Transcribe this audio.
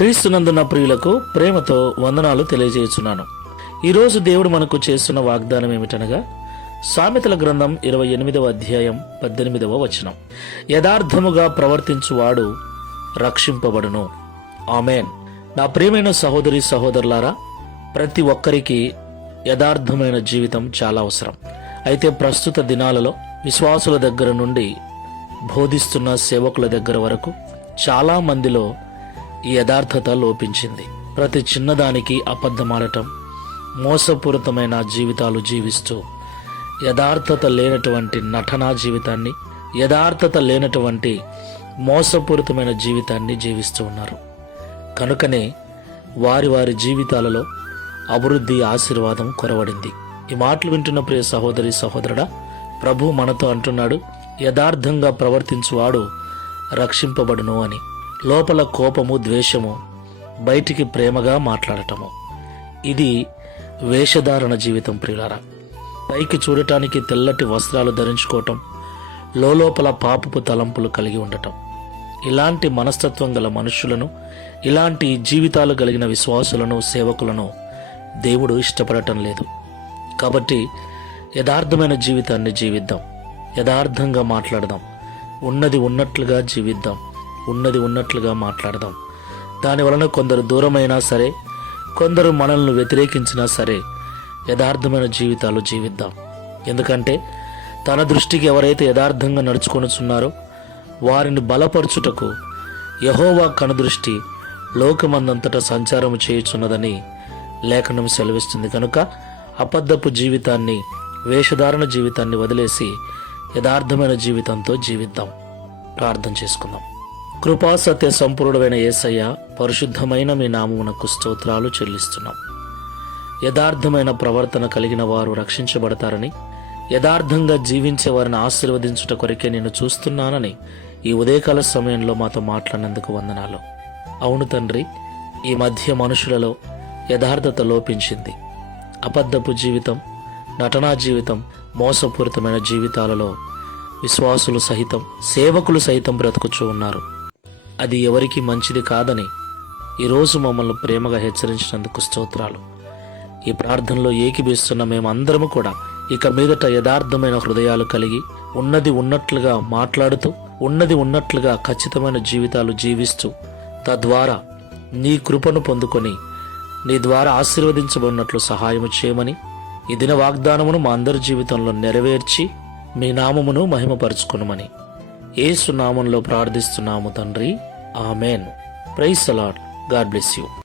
క్రీస్తునందున్న ప్రియులకు ప్రేమతో వందనాలు తెలియజేస్తున్నాను. ఈరోజు దేవుడు మనకు చేస్తున్న వాగ్దానం ఏమిటనగా సామెతల గ్రంథం 28వ అధ్యాయం 18వ వచనం. యథార్థముగా ప్రవర్తించువాడు రక్షింపబడును. ఆమేన్. నా ప్రియమైన సహోదరి సహోదరులారా, ప్రతి ఒక్కరికి యథార్థమైన జీవితం చాలా అవసరం. అయితే ప్రస్తుత దినాలలో విశ్వాసుల దగ్గర నుండి బోధిస్తున్న సేవకుల దగ్గర వరకు చాలా మందిలో ఈ యథార్థత లోపించింది. ప్రతి చిన్నదానికి అబద్ధమాడటం, మోసపూరితమైన జీవితాలు జీవిస్తూ యథార్థత లేనటువంటి నటనా జీవితాన్ని, యథార్థత లేనటువంటి మోసపూరితమైన జీవితాన్ని జీవిస్తూ ఉన్నారు. కనుకనే వారి వారి జీవితాలలో అభివృద్ధి, ఆశీర్వాదం కొరవడింది. ఈ మాటలు వింటున్న ప్రియ సహోదరి సహోదరుడా, ప్రభు మనతో అంటున్నాడు, యథార్థంగా ప్రవర్తించువాడు రక్షింపబడును అని. లోపల కోపము, ద్వేషము, బయటికి ప్రేమగా మాట్లాడటము, ఇది వేషధారణ జీవితం ప్రియులారా. పైకి చూడటానికి తెల్లటి వస్త్రాలు ధరించుకోవటం, లోపల పాపపు తలంపులు కలిగి ఉండటం. ఇలాంటి మనస్తత్వం గల మనుషులను, ఇలాంటి జీవితాలు కలిగిన విశ్వాసులను, సేవకులను దేవుడు ఇష్టపడటం లేదు. కాబట్టి యథార్థమైన జీవితాన్ని జీవిద్దాం, యథార్థంగా మాట్లాడదాం, ఉన్నది ఉన్నట్లుగా జీవిద్దాం, ఉన్నది ఉన్నట్లుగా మాట్లాడదాం. దాని వలన కొందరు దూరమైనా సరే, కొందరు మనల్ని వ్యతిరేకించినా సరే, యథార్థమైన జీవితాలు జీవిద్దాం. ఎందుకంటే తన దృష్టికి ఎవరైతే యథార్థంగా నడుచుకొనుచున్నారో వారిని బలపరచుటకు యెహోవా కనుదృష్టి లోకమందంతటా సంచారము చేయుచున్నదని లేఖనం సెలవిస్తుంది. కనుక అబద్ధపు జీవితాన్ని, వేషధారణ జీవితాన్ని వదిలేసి యథార్థమైన జీవితంతో జీవిద్దాం. ప్రార్థన చేసుకుందాం. కృపా సత్య సంపూర్ణమైన యేసయ్య, పరిశుద్ధమైన మీ నామమునకు స్తోత్రాలు చెల్లిస్తున్నాం. యథార్థమైన ప్రవర్తన కలిగిన వారు రక్షించబడతారని, యథార్థంగా జీవించే వారిని ఆశీర్వదించుట కొరకే నేను చూస్తున్నానని ఈ ఉదయకాల సమయంలో మాతో మాట్లాడినందుకు వందనాలు. అవును తండ్రి, ఈ మధ్య మనుషులలో యథార్థత లోపించింది. అబద్ధపు జీవితం, నటనా జీవితం, మోసపూరితమైన జీవితాలలో విశ్వాసులు సహితం, సేవకులు సైతం బ్రతుకుచూ ఉన్నారు. అది ఎవరికి మంచిది కాదని ఈరోజు మమ్మల్ని ప్రేమగా హెచ్చరించినందుకు స్తోత్రాలు. ఈ ప్రార్థనలో ఏకీభవిస్తున్న మేమందరము కూడా ఇక మీదట యథార్థమైన హృదయాలు కలిగి, ఉన్నది ఉన్నట్లుగా మాట్లాడుతూ, ఉన్నది ఉన్నట్లుగా ఖచ్చితమైన జీవితాలు జీవిస్తూ, తద్వారా నీ కృపను పొందుకొని నీ ద్వారా ఆశీర్వదించబడినట్లు సహాయము చేయమని, ఈ దిన వాగ్దానమును మా అందరి జీవితంలో నెరవేర్చి మీ నామమును మహిమపరుచుకొనుమని యేసు నామంలో ప్రార్థిస్తున్నాము తండ్రి. Amen. Praise the lord. God bless you.